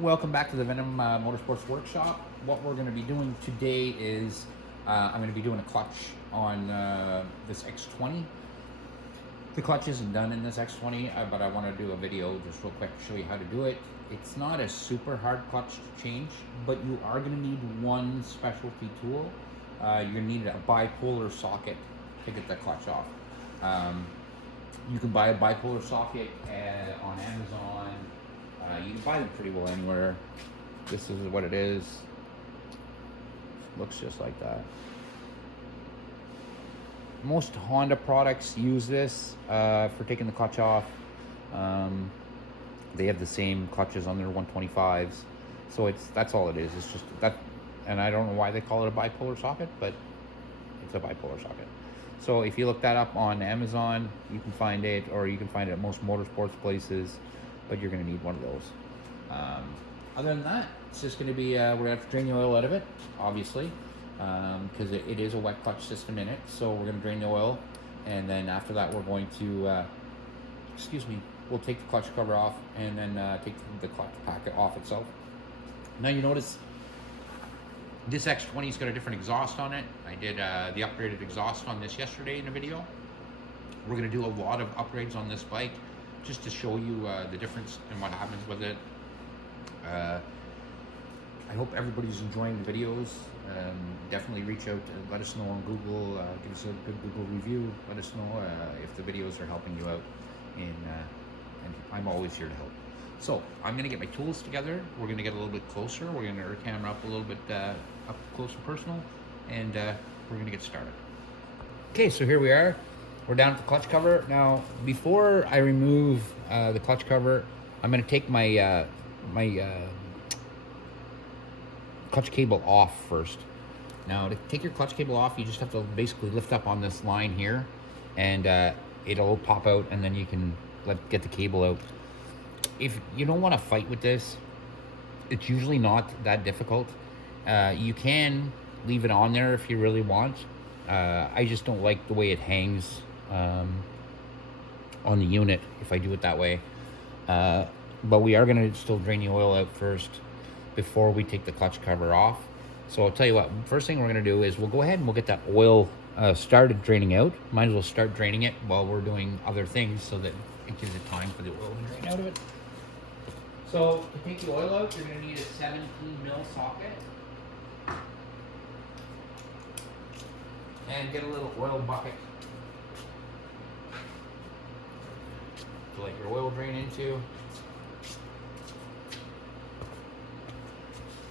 Welcome back to the Venom Motorsports Workshop. What we're going to be doing today is I'm going to be doing a clutch on this X20. The clutch isn't done in this X20, but I want to do a video just real quick to show you how to do it. It's not a super hard clutch to change, but you are going to need one specialty tool. You're going to need a bipolar socket to get the clutch off. You can buy a bipolar socket on Amazon. You can buy them pretty well anywhere. This is what it is. Looks just like that. Most Honda products use this for taking the clutch off. They have the same clutches on their 125s, so that's all it is. It's just that, and I don't know why they call it a bipolar socket, but it's a bipolar socket. So if you look that up on Amazon, you can find it, or you can find it at most motorsports places. But you're going to need one of those. Other than that, it's just going to be, we're going to have to drain the oil out of it, obviously, because it is a wet clutch system in it. So we're going to drain the oil, and then after that we're going to, we'll take the clutch cover off, and then take the clutch packet off itself. Now you notice this X20's got a different exhaust on it. I did the upgraded exhaust on this yesterday in a video. We're going to do a lot of upgrades on this bike, just to show you the difference and what happens with it. I hope everybody's enjoying the videos. Definitely reach out and let us know on Google. Give us a good Google review. Let us know if the videos are helping you out. And I'm always here to help. So I'm going to get my tools together. We're going to get a little bit closer. We're going to our camera up a little bit up close and personal. And we're going to get started. Okay, so here we are. We're down at the clutch cover. Now, before I remove the clutch cover, I'm going to take my clutch cable off first. Now, to take your clutch cable off, you just have to basically lift up on this line here, and it'll pop out, and then you can get the cable out. If you don't want to fight with this, it's usually not that difficult. You can leave it on there if you really want. I just don't like the way it hangs on the unit if I do it that way, but we are going to still drain the oil out first before we take the clutch cover off. So I'll tell you what, first thing we're going to do is we'll go ahead and we'll get that oil started draining out. Might as well start draining it while we're doing other things so that it gives it time for the oil to drain out of it. So to take the oil out, you're going to need a 17 mil socket and get a little oil bucket to let your oil drain into.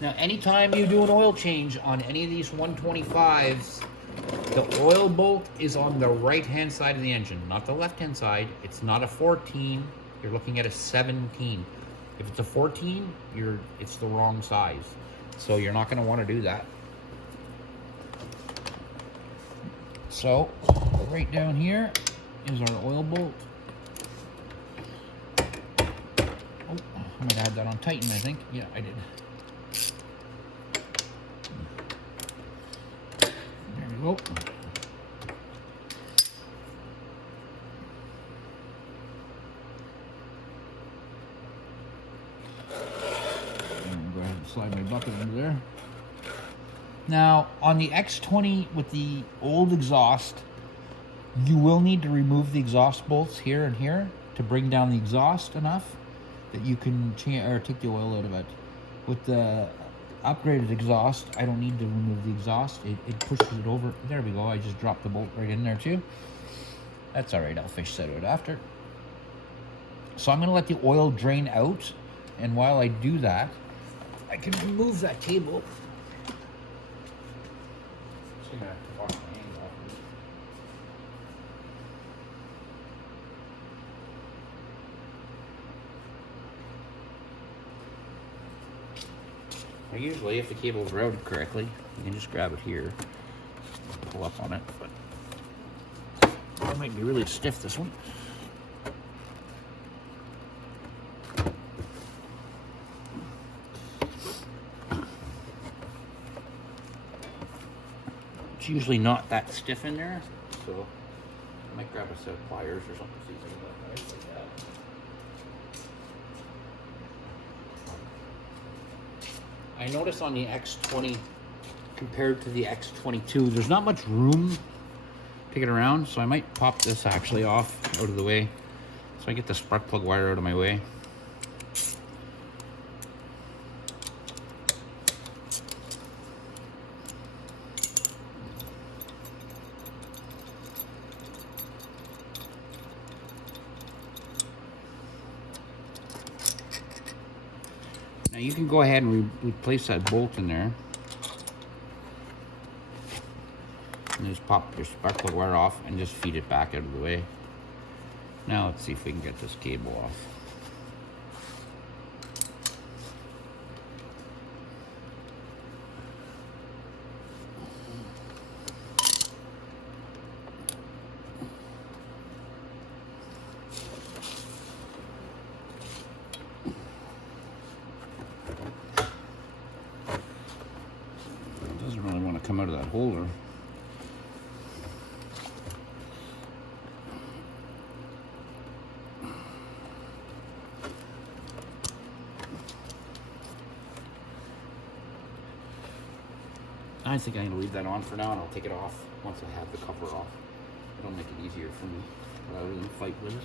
Now, anytime you do an oil change on any of these 125s, the oil bolt is on the right-hand side of the engine, not the left-hand side. It's not a 14. You're looking at a 17. If it's a 14, it's the wrong size. So you're not going to want to do that. So, right down here is our oil bolt. Oh, I might have that on Tighten, I think. Yeah, I did. There we go. Go ahead and slide my bucket under there. Now, on the X20 with the old exhaust, you will need to remove the exhaust bolts here and here to bring down the exhaust enough that you can take the oil out of it. With the upgraded exhaust, I don't need to remove the exhaust. It pushes it over. There we go. I just dropped the bolt right in there too. That's all right. I'll fish that out after. So I'm going to let the oil drain out. And while I do that, I can remove that cable. Just going to wash my hands off. Now usually, if the cable's routed correctly, you can just grab it here, pull up on it, but it might be really stiff, this one. It's usually not that stiff in there, so I might grab a set of pliers or something, see if I can get it right like that. I noticed on the X20 compared to the X22, there's not much room to get around, so I might pop this actually off out of the way so I get the spark plug wire out of my way. Now you can go ahead and replace that bolt in there. And just pop your spark plug wire off and just feed it back out of the way. Now let's see if we can get this cable off. It doesn't really want to come out of that holder. I think I'm going to leave that on for now, and I'll take it off once I have the cover off. It'll make it easier for me rather than fight with it.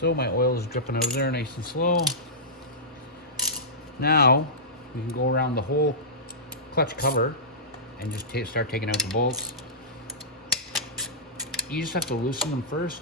So my oil is dripping out of there nice and slow. Now we can go around the whole clutch cover and just start taking out the bolts. You just have to loosen them first.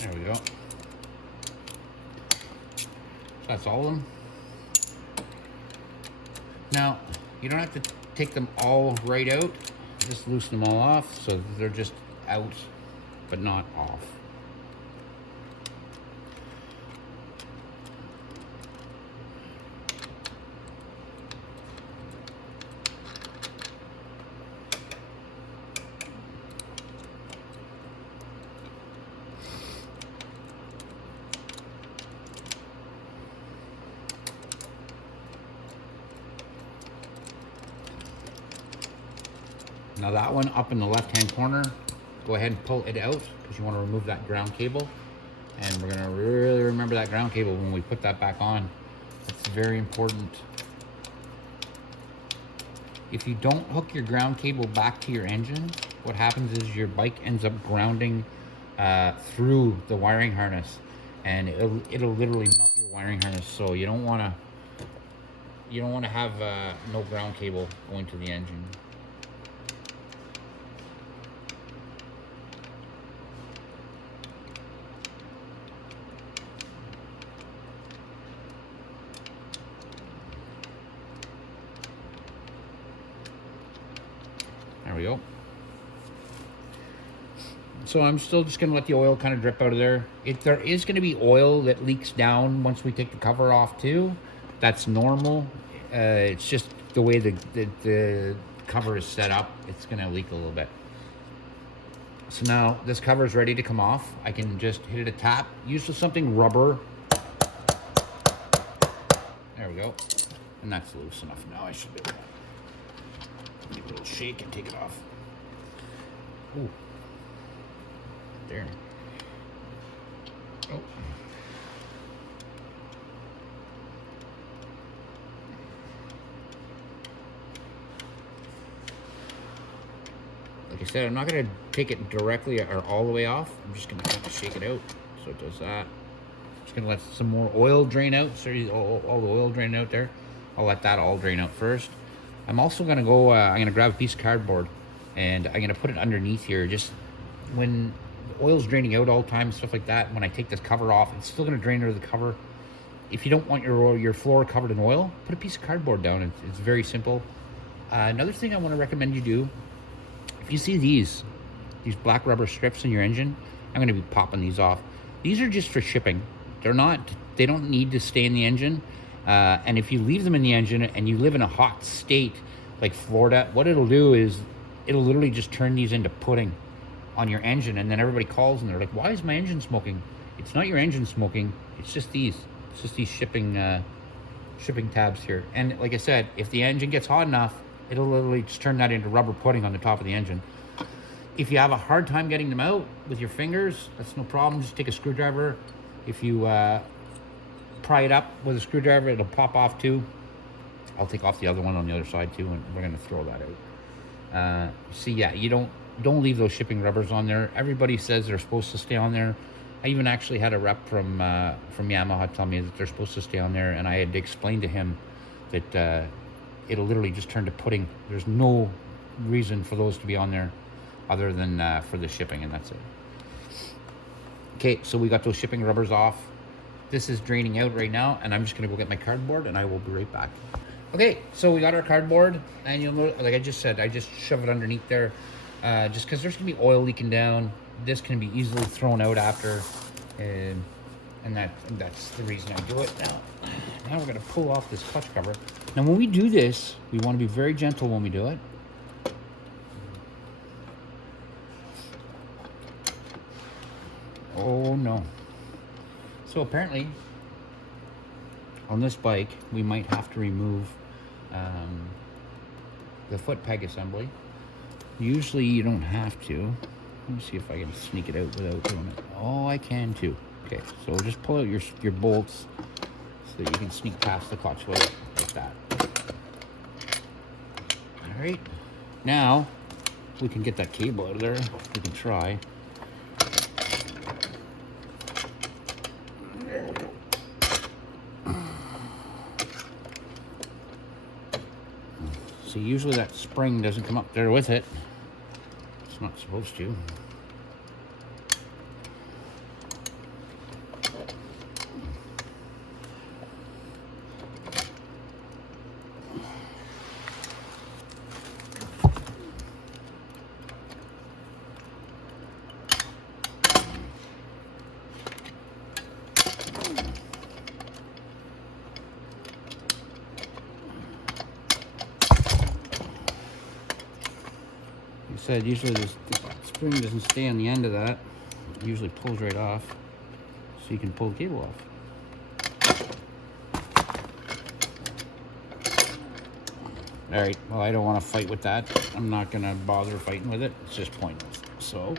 There we go. That's all of them. Now, you don't have to take them all right out. Just loosen them all off so they're just out, but not off. Now that one up in the left-hand corner, go ahead and pull it out because you want to remove that ground cable. And we're going to really remember that ground cable when we put that back on. It's very important. If you don't hook your ground cable back to your engine, what happens is your bike ends up grounding through the wiring harness, and it'll literally melt your wiring harness. So you don't want to have no ground cable going to the engine. There we go. So I'm still just going to let the oil kind of drip out of there. There is going to be oil that leaks down once we take the cover off too. That's normal. It's just the way the cover is set up. It's going to leak a little bit. So now this cover is ready to come off. I can just hit it a tap. Use something rubber. There we go. And that's loose enough. Now I should be able to give it a little shake and take it off. Ooh. There. Oh. Like I said, I'm not going to take it directly or all the way off. I'm just going to kind of shake it out so it does that. Just going to let some more oil drain out. So all the oil drain out there. I'll let that all drain out first. I'm also going to go, I'm going to grab a piece of cardboard and I'm going to put it underneath here. Just when the oil's draining out all the time, stuff like that, when I take this cover off, it's still going to drain out of the cover. if you don't want your floor covered in oil, put a piece of cardboard down. It's very simple. Another thing I want to recommend you do, if you see these black rubber strips in your engine, I'm going to be popping these off. These are just for shipping. They don't need to stay in the engine. And if you leave them in the engine and you live in a hot state like Florida, what it'll do is it'll literally just turn these into pudding on your engine, and then everybody calls and they're like, why is my engine smoking? It's not your engine smoking, it's just these shipping tabs here. And like I said, if the engine gets hot enough, it'll literally just turn that into rubber pudding on the top of the engine. If you have a hard time getting them out with your fingers, that's no problem. Just take a screwdriver. If you pry it up with a screwdriver, it'll pop off too. I'll take off the other one on the other side too, and we're gonna throw that out. See, yeah, you don't leave those shipping rubbers on there. Everybody says they're supposed to stay on there. I even actually had a rep from Yamaha tell me that they're supposed to stay on there, and I had to explain to him that it'll literally just turn to pudding. There's no reason for those to be on there other than for the shipping, and that's it. Okay, so we got those shipping rubbers off. This is draining out right now, and I'm just gonna go get my cardboard, and I will be right back. Okay, so we got our cardboard, and you'll notice, like I just said, I just shove it underneath there, just because there's gonna be oil leaking down. This can be easily thrown out after, and that's the reason I do it. Now we're gonna pull off this clutch cover. Now when we do this, we want to be very gentle when we do it. Oh no. So apparently on this bike we might have to remove the foot peg assembly. Usually you don't have to. Let me see if I can sneak it out without doing it. Oh, I can too. Okay, so just pull out your bolts so that you can sneak past the clutch with it like that. All right, now we can get that cable out of there. We can try. See, usually that spring doesn't come up there with it. It's not supposed to. Said usually the spring doesn't stay on the end of that. It usually pulls right off, so you can pull the cable off. All right, well, I don't want to fight with that. I'm not gonna bother fighting with it. It's just pointless. So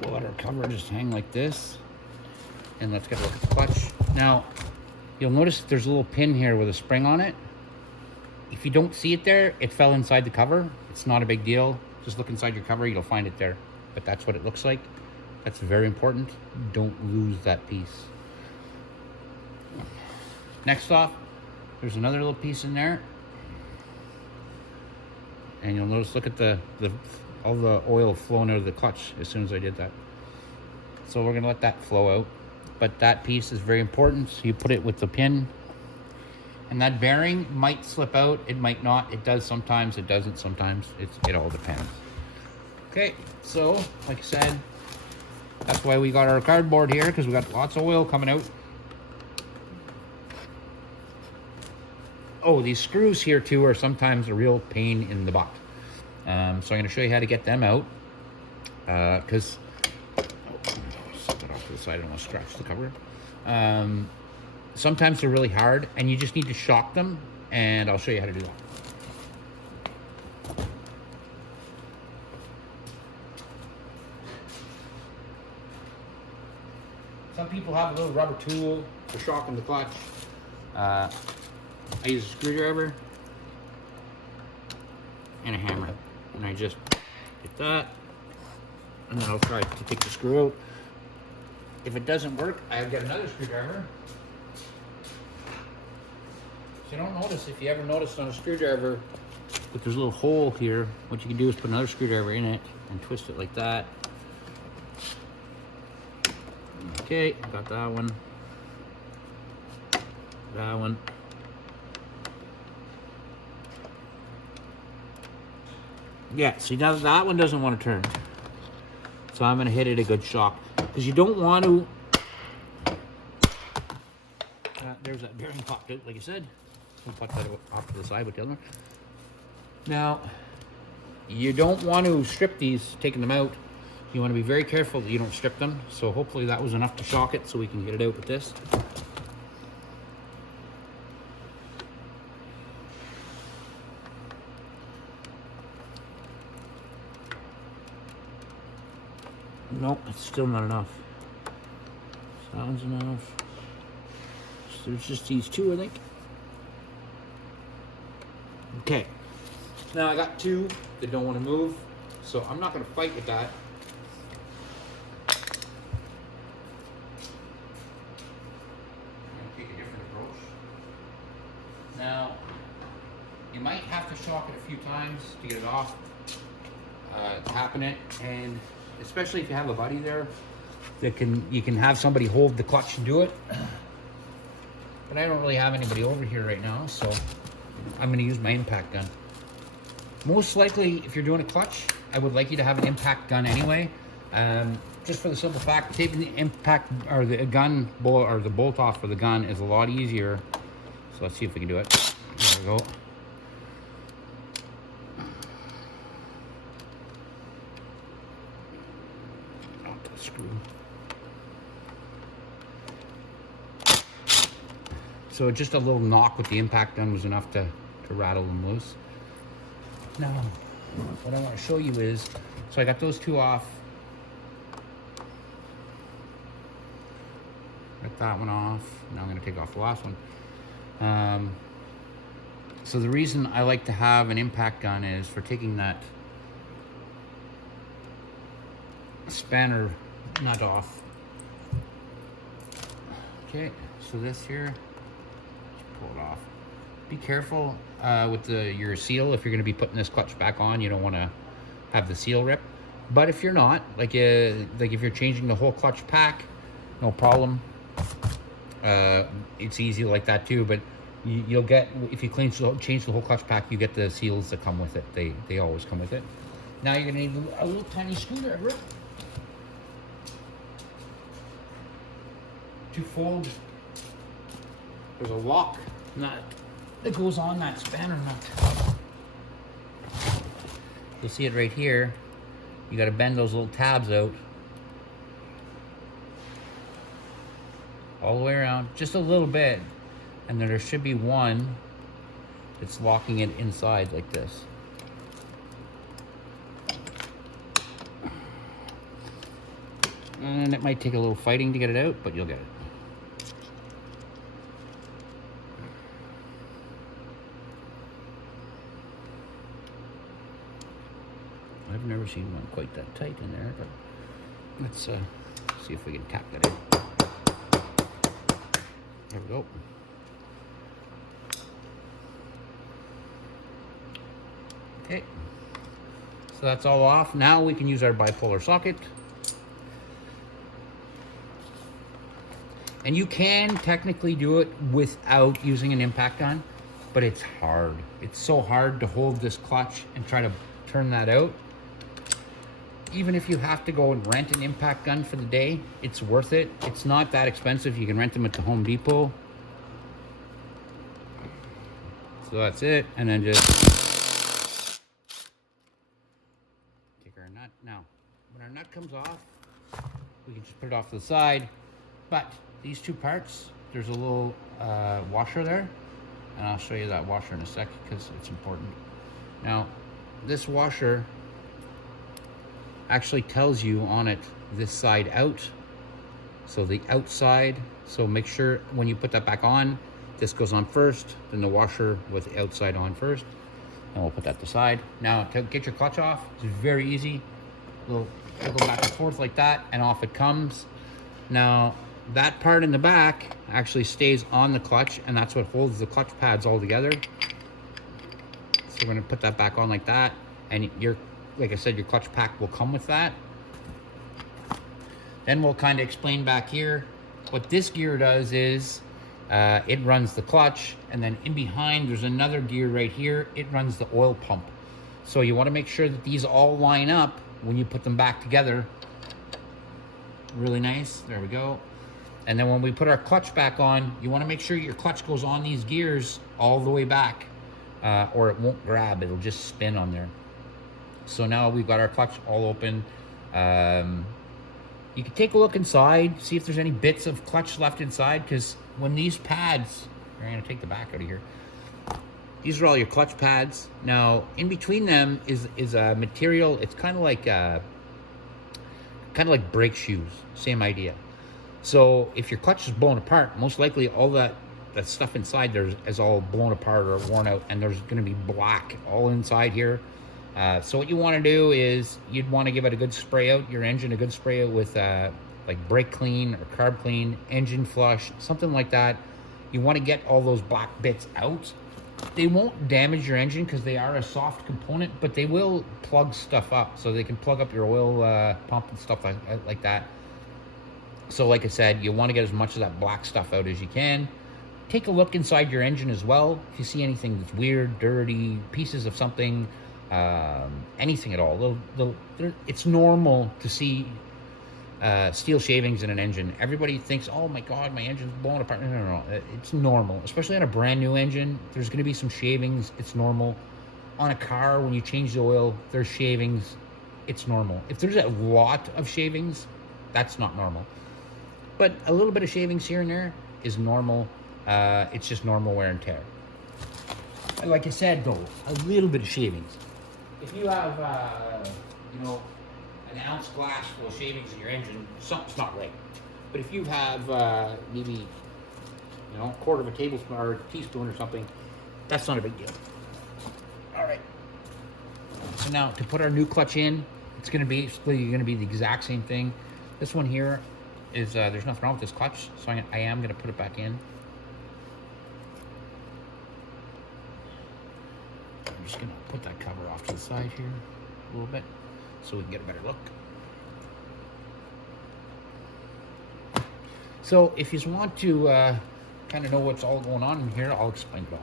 we'll let our cover just hang like this, and let's get a look at the clutch. Now you'll notice there's a little pin here with a spring on it. If you don't see it there, it fell inside the cover. It's not a big deal. Just look inside your cover, you'll find it there. But that's what it looks like. That's very important. Don't lose that piece. Next off, there's another little piece in there. And you'll notice, look at all the oil flowing out of the clutch as soon as I did that. So we're gonna let that flow out. But that piece is very important, so you put it with the pin. And that bearing might slip out, it might not. It does sometimes, it doesn't sometimes. It all depends. Okay, so like I said, that's why we got our cardboard here, because we got lots of oil coming out. Oh, these screws here too are sometimes a real pain in the butt. So I'm going to show you how to get them out. Because, set that off to the side, I don't want to scratch the cover. Sometimes they're really hard, and you just need to shock them, and I'll show you how to do that. Some people have a little rubber tool for shocking the clutch. I use a screwdriver and a hammer, and I just get that, and then I'll try to take the screw out. If it doesn't work, I'll get another screwdriver. So you don't notice, if you ever noticed on a screwdriver that there's a little hole here, what you can do is put another screwdriver in it and twist it like that. Okay, got that one. That one. Yeah, see, now that one doesn't want to turn. So I'm going to hit it a good shock. Because you don't want to... there's that bearing popped out, like I said. I'll put that off to the side with the other one. Now, you don't want to strip these, taking them out. You want to be very careful that you don't strip them. So hopefully that was enough to shock it so we can get it out with this. Nope, it's still not enough. Sounds enough. So there's just these two, I think. Okay. Now I got two that don't want to move, so I'm not going to fight with that. I'm going to take a different approach. Now, you might have to shock it a few times to get it off. Tapping it, and especially if you have a buddy there that you can have somebody hold the clutch and do it. But I don't really have anybody over here right now, so I'm going to use my impact gun. Most likely, if you're doing a clutch, I would like you to have an impact gun anyway. Just for the simple fact, taking the impact or the gun bolt or the bolt off for the gun is a lot easier. So let's see if we can do it. There we go. Screw. So just a little knock with the impact gun was enough to rattle them loose. Now, what I want to show you is, so I got those two off. Got that one off. Now I'm going to take off the last one. So the reason I like to have an impact gun is for taking that spanner nut off. Okay, so this here, just pull it off. Be careful with your seal. If you're going to be putting this clutch back on, you don't want to have the seal rip. But if you're not, like if you're changing the whole clutch pack, no problem. It's easy like that too. But you'll get, if you change the whole clutch pack, you get the seals that come with it. They always come with it. Now you're going to need a little tiny screwdriver to fold. There's a lock nut that goes on that spanner nut. You'll see it right here. You got to bend those little tabs out all the way around, just a little bit, and then there should be one that's locking it inside like this. And it might take a little fighting to get it out, but you'll get it. I've never seen one quite that tight in there, but let's see if we can tap that in. There we go. Okay, so that's all off. Now we can use our bipolar socket. And you can technically do it without using an impact gun, but it's hard. It's so hard to hold this clutch and try to turn that out. Even if you have to go and rent an impact gun for the day, it's worth it. It's not that expensive. You can rent them at the Home Depot. So that's it. And then just take our nut. Now, when our nut comes off, we can just put it off to the side. But these two parts, there's a little washer there. And I'll show you that washer in a sec because it's important. Now, this washer actually tells you on it this side out, so the outside. So make sure when you put that back on, this goes on first, then the washer with the outside on first, and we'll put that to the side. Now to get your clutch off, it's very easy. We'll go back and forth like that, and off it comes. Now that part in the back actually stays on the clutch, and that's what holds the clutch pads all together. So we're going to put that back on like that, and like I said, your clutch pack will come with that. Then we'll kind of explain back here. What this gear does is It runs the clutch, and then in behind there's another gear right here. It runs the oil pump. So you want to make sure that these all line up when you put them back together. Really nice. There we go. And then when we put our clutch back on, you want to make sure your clutch goes on these gears all the way back, or it won't grab. It'll just spin on there. So now we've got our clutch all open. You can take a look inside, see if there's any bits of clutch left inside, because when these pads, I'm going to take the back out of here. These are all your clutch pads. Now, in between them is a material. It's kind of like brake shoes. Same idea. So if your clutch is blown apart, most likely all that stuff inside there is all blown apart or worn out, and there's going to be black all inside here. So what you want to do is you'd want to give it a good spray out, your engine a good spray out with like brake clean or carb clean, engine flush, something like that. You want to get all those black bits out. They won't damage your engine because they are a soft component, but they will plug stuff up. So they can plug up your oil pump and stuff like that. So like I said, you want to get as much of that black stuff out as you can. Take a look inside your engine as well. If you see anything that's weird, dirty, pieces of something, anything at all. It's normal to see steel shavings in an engine. Everybody thinks, oh my God, my engine's blown apart. No. It's normal, especially on a brand new engine. There's going to be some shavings. It's normal. On a car, when you change the oil, there's shavings. It's normal. If there's a lot of shavings, that's not normal. But a little bit of shavings here and there is normal. It's just normal wear and tear. And like I said, though, a little bit of shavings. If you have, an ounce glass full of shavings in your engine, something's not right. But if you have maybe, a quarter of a tablespoon or a teaspoon or something, that's not a big deal. All right. So now to put our new clutch in, it's going to be the exact same thing. This one here is there's nothing wrong with this clutch, so I am going to put it back in. I'm just going to put that cover off to the side here a little bit so we can get a better look. So if you want to kind of know what's all going on in here, I'll explain it all.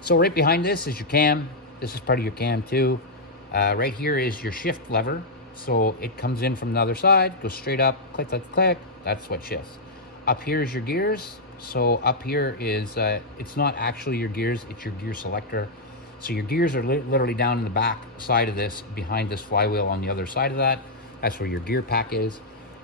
So right behind this is your cam. This is part of your cam too. Right here is your shift lever. So it comes in from the other side, goes straight up, click, click, click. That's what shifts. Up here is your gears. So up here is, it's not actually your gears, it's your gear selector. So your gears are literally down in the back side of this, behind this flywheel on the other side of that. That's where your gear pack is.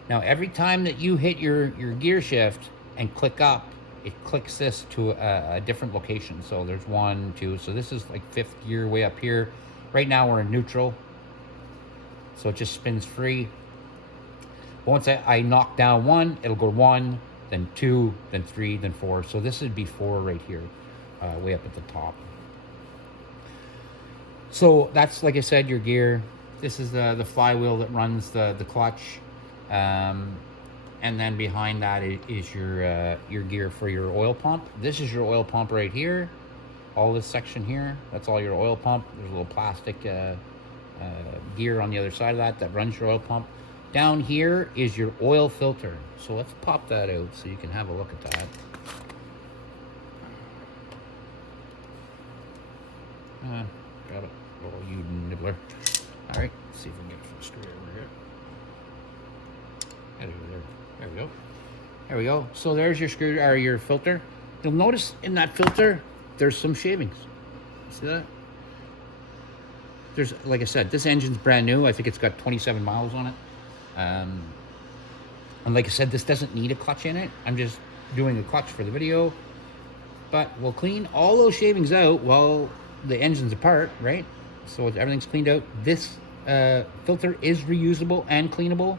Now, every time that you hit your gear shift and click up, it clicks this to a different location. So there's 1, 2. So this is like 5th gear way up here. Right now we're in neutral. So it just spins free. But once I knock down 1, it'll go 1, then 2, then 3, then 4. So this would be 4 right here, way up at the top. So that's, like I said, your gear. This is the flywheel that runs the clutch. And then behind that is your gear for your oil pump. This is your oil pump right here. All this section here, that's all your oil pump. There's a little plastic gear on the other side of that runs your oil pump. Down here is your oil filter. So let's pop that out so you can have a look at that. Got it, little you nibbler. All right, let's see if we can get it from the screwdriver here. There we go. There we go. So there's your screwdriver, or your filter. You'll notice in that filter, there's some shavings. See that? There's, like I said, this engine's brand new. I think it's got 27 miles on it. And like I said, this doesn't need a clutch in it. I'm just doing a clutch for the video. But we'll clean all those shavings out while the engine's apart, right? So everything's cleaned out. This filter is reusable and cleanable.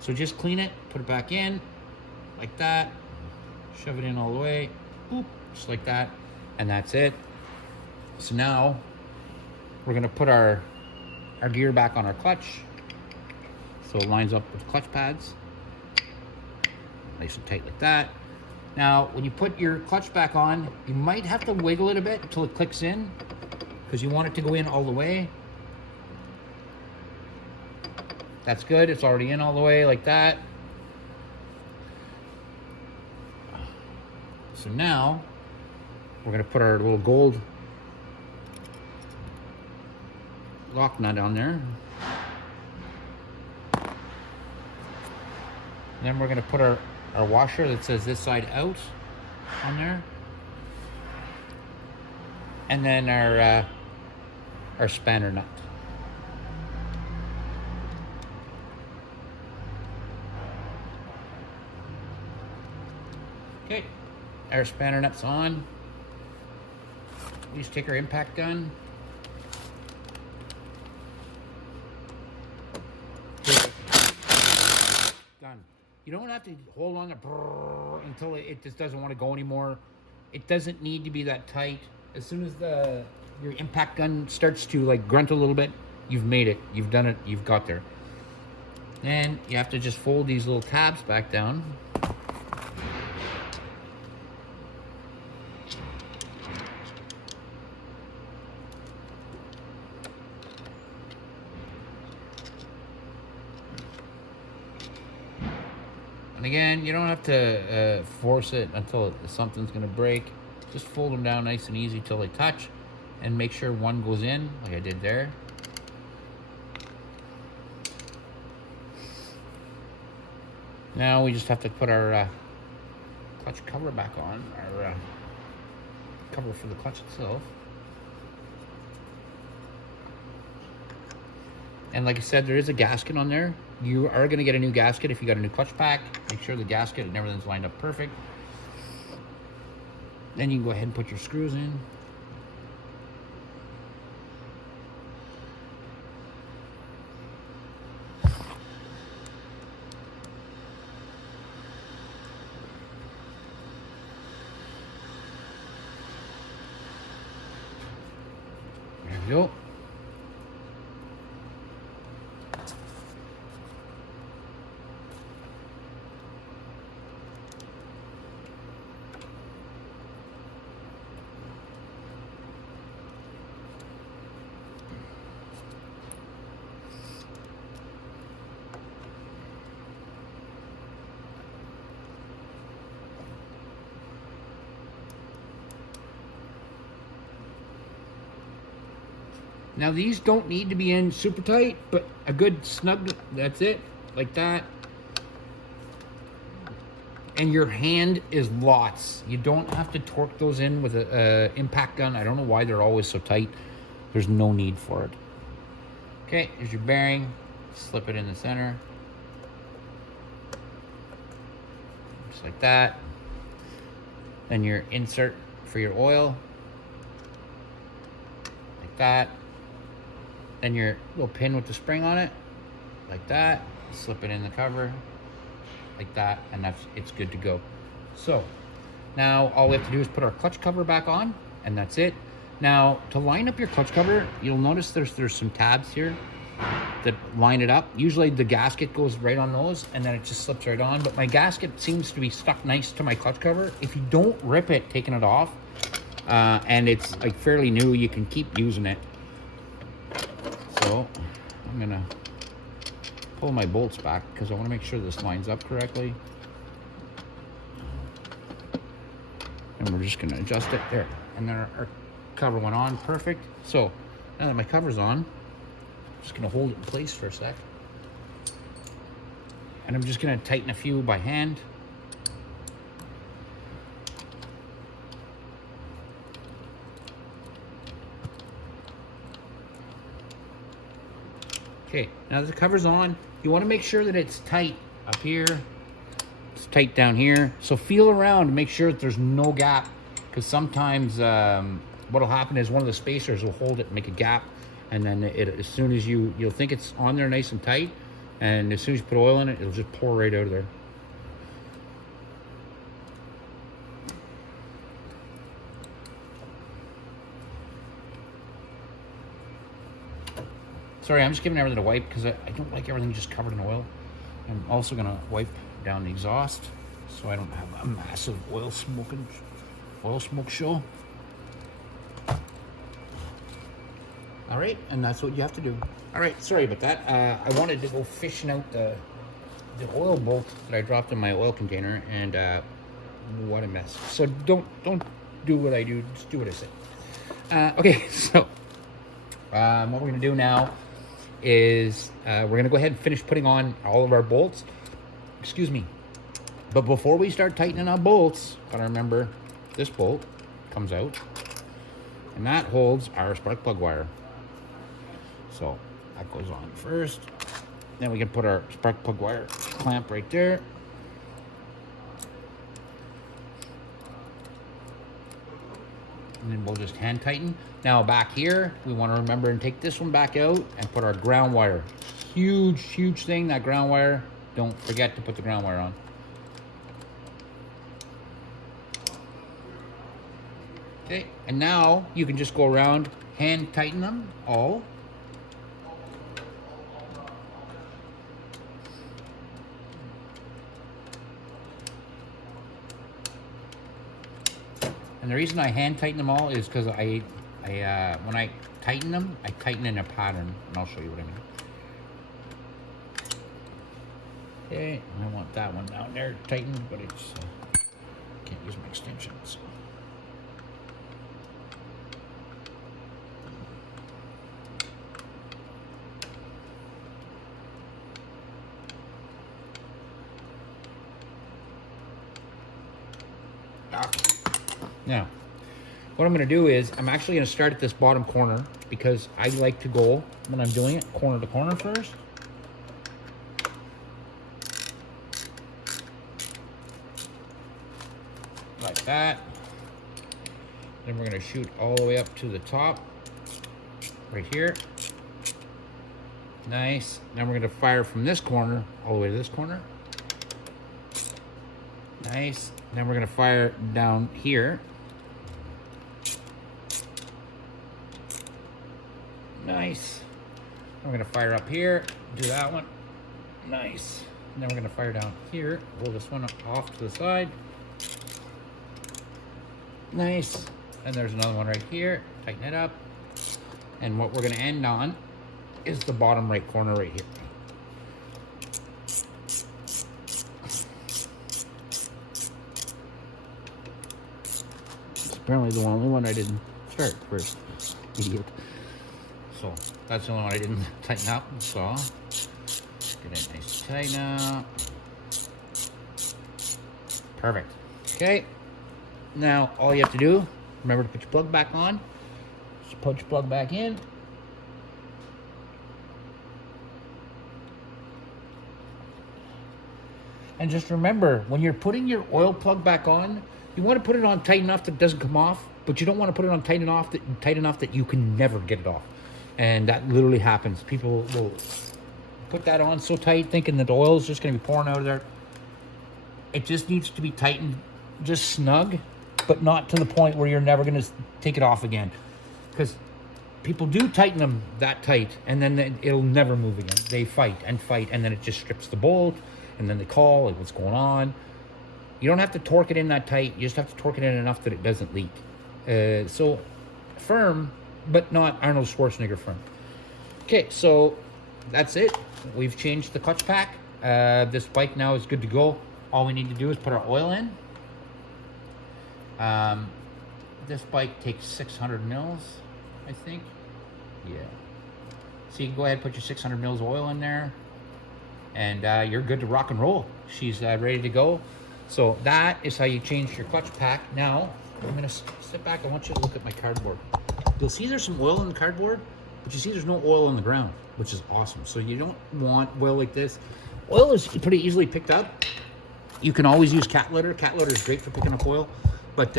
So just clean it, put it back in, like that. Shove it in all the way. Boop, just like that. And that's it. So now we're gonna put our gear back on our clutch. So it lines up with the clutch pads. Nice and tight like that. Now, when you put your clutch back on, you might have to wiggle it a bit until it clicks in, because you want it to go in all the way. That's good, it's already in all the way like that. So now we're going to put our little gold lock nut on there. And then we're going to put our washer that says this side out on there. And then our spanner nut. Okay, our spanner nut's on. We just take our impact gun. Done. You don't have to hold on to until it just doesn't want to go anymore. It doesn't need to be that tight. As soon as your impact gun starts to like grunt a little bit, you've made it. You've done it. You've got there. Then you have to just fold these little tabs back down. And again, you don't have to force it until something's going to break. Just fold them down nice and easy till they touch, and make sure one goes in like I did there. Now we just have to put our clutch cover back on, our cover for the clutch itself. And like I said, there is a gasket on there. You are going to get a new gasket if you got a new clutch pack. Make sure the gasket and everything's lined up perfect. Then you can go ahead and put your screws in. There we go. Now these don't need to be in super tight, but a good snug, that's it, like that. And your hand is lots. You don't have to torque those in with a impact gun. I don't know why they're always so tight. There's no need for it. Okay, here's your bearing. Slip it in the center. Just like that. Then your insert for your oil. Like that. Then your little pin with the spring on it, like that. Slip it in the cover, like that, and it's good to go. So now all we have to do is put our clutch cover back on, and that's it. Now to line up your clutch cover, you'll notice there's some tabs here that line it up. Usually the gasket goes right on those, and then it just slips right on. But my gasket seems to be stuck nice to my clutch cover. If you don't rip it taking it off, and it's like fairly new, you can keep using it. So I'm gonna pull my bolts back because I want to make sure this lines up correctly. And we're just gonna adjust it there. And then our cover went on perfect. So now that my cover's on, I'm just gonna hold it in place for a sec. And I'm just gonna tighten a few by hand. Okay, now that the cover's on, you want to make sure that it's tight up here. It's tight down here. So feel around to make sure that there's no gap, because sometimes what'll happen is one of the spacers will hold it and make a gap, and then as soon as you'll think it's on there nice and tight, and as soon as you put oil in it, it'll just pour right out of there. Sorry, I'm just giving everything a wipe because I don't like everything just covered in oil. I'm also gonna wipe down the exhaust so I don't have a massive oil smoke show. All right, and that's what you have to do. All right, sorry about that. I wanted to go fishing out the oil bolt that I dropped in my oil container, and what a mess. So don't do what I do, just do what I say. Okay, so what we're gonna do now is we're gonna go ahead and finish putting on all of our bolts. Excuse me. But before we start tightening our bolts, gotta remember this bolt comes out, and that holds our spark plug wire. So that goes on first. Then we can put our spark plug wire clamp right there. And then we'll just hand tighten. Now back here, we want to remember and take this one back out and put our ground wire. Huge thing, that ground wire. Don't forget to put the ground wire on. Okay, and now you can just go around, hand tighten them all. And the reason I hand tighten them all is because when I tighten them, I tighten in a pattern, and I'll show you what I mean. Okay, I want that one down there tightened, but it's can't use my extensions. Now, what I'm going to do is I'm actually going to start at this bottom corner because I like to go, when I'm doing it, corner to corner first. Like that. Then we're going to shoot all the way up to the top, right here. Nice. Then we're going to fire from this corner all the way to this corner. Nice. Then we're going to fire down here. Nice. We're going to fire up here, do that one. Nice. And then we're going to fire down here, pull this one off to the side. Nice. And there's another one right here, tighten it up. And what we're going to end on is the bottom right corner right here. It's apparently the only one I didn't start first. Idiot. So that's the only one I didn't tighten up. So get it nice and tight now. Perfect. Okay. Now all you have to do, remember to put your plug back on. Just put your plug back in. And just remember, when you're putting your oil plug back on, you want to put it on tight enough that it doesn't come off, but you don't want to put it on tight enough that you can never get it off. And that literally happens. People will put that on so tight thinking that the oil is just going to be pouring out of there. It just needs to be tightened just snug, but not to the point where you're never going to take it off again. Because people do tighten them that tight, and then it'll never move again. They fight, and then it just strips the bolt, and then they call, like, what's going on? You don't have to torque it in that tight. You just have to torque it in enough that it doesn't leak. So firm, but not Arnold Schwarzenegger firm. Okay, so that's it. We've changed the clutch pack. This bike now is good to go. All we need to do is put our oil in. This bike takes 600 mils, I think. Yeah. So you can go ahead and put your 600 mils oil in there, and you're good to rock and roll. She's ready to go. So that is how you change your clutch pack. Now, I'm gonna sit back. I want you to look at my cardboard. You'll see there's some oil in the cardboard, but you see there's no oil on the ground, which is awesome. So you don't want oil like this. Oil is pretty easily picked up. You can always use cat litter. Cat litter is great for picking up oil, but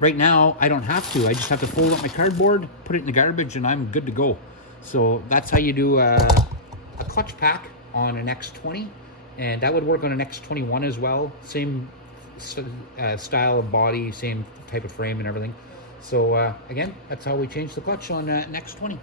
right now I don't have to. I just have to fold up my cardboard, put it in the garbage, and I'm good to go. So that's how you do a clutch pack on an X20, and that would work on an X21 as well. Same style of body, same type of frame and everything. So again, that's how we change the clutch on an X20.